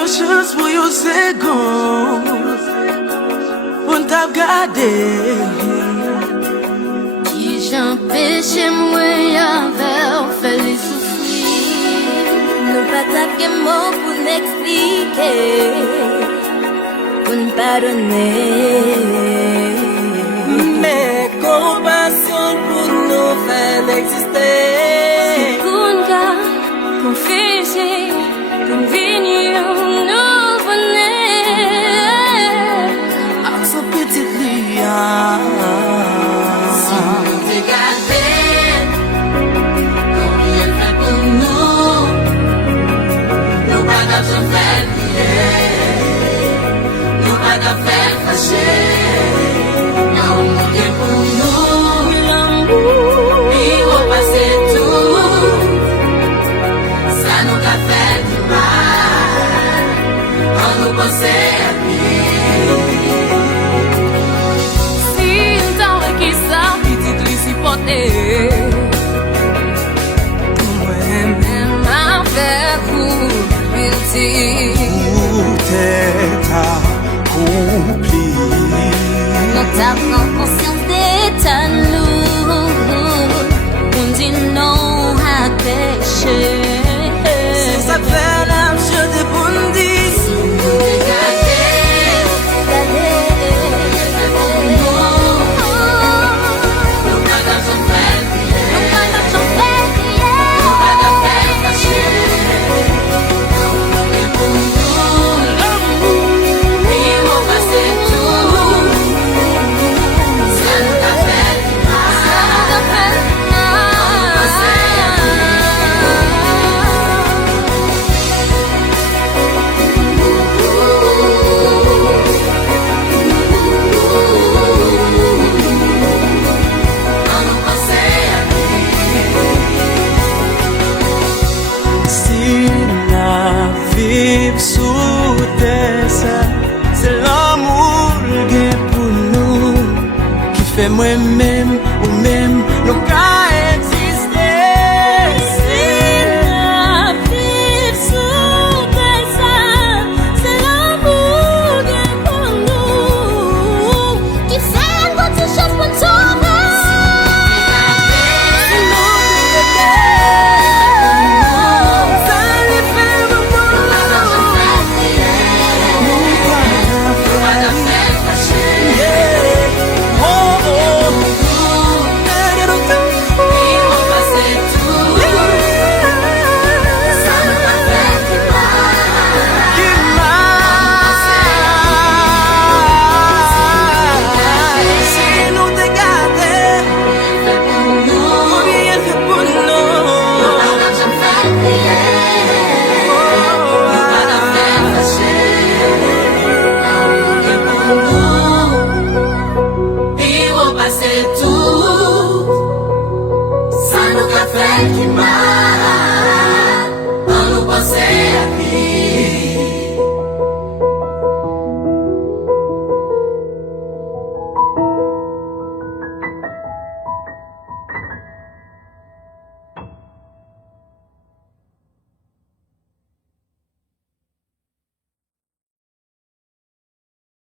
yo chance pour yo seconde. On t'a gardé. Qui j'empêche moi avec faire les soucis. Nous pas taquer mots pour m'expliquer. Pour nous pardonner. Mais compassion pour nous faire exister. Pour nous confuser, pour venir nous venir. Avec son petit lion. Si nous dégagons, combien de fait pour nous? Nous pas d'argent fait lier. Nous pas d'argent fait fâcher. Si então é que sabe de se poder, même avec vous, Tout est accompli. nous t'avons conscience d'état nous, on dit non à pécher. Si ça fait l'argent de Bondi. Sous terre, c'est l'amour qui est pour nous, qui fait moi-même ou même nos cas.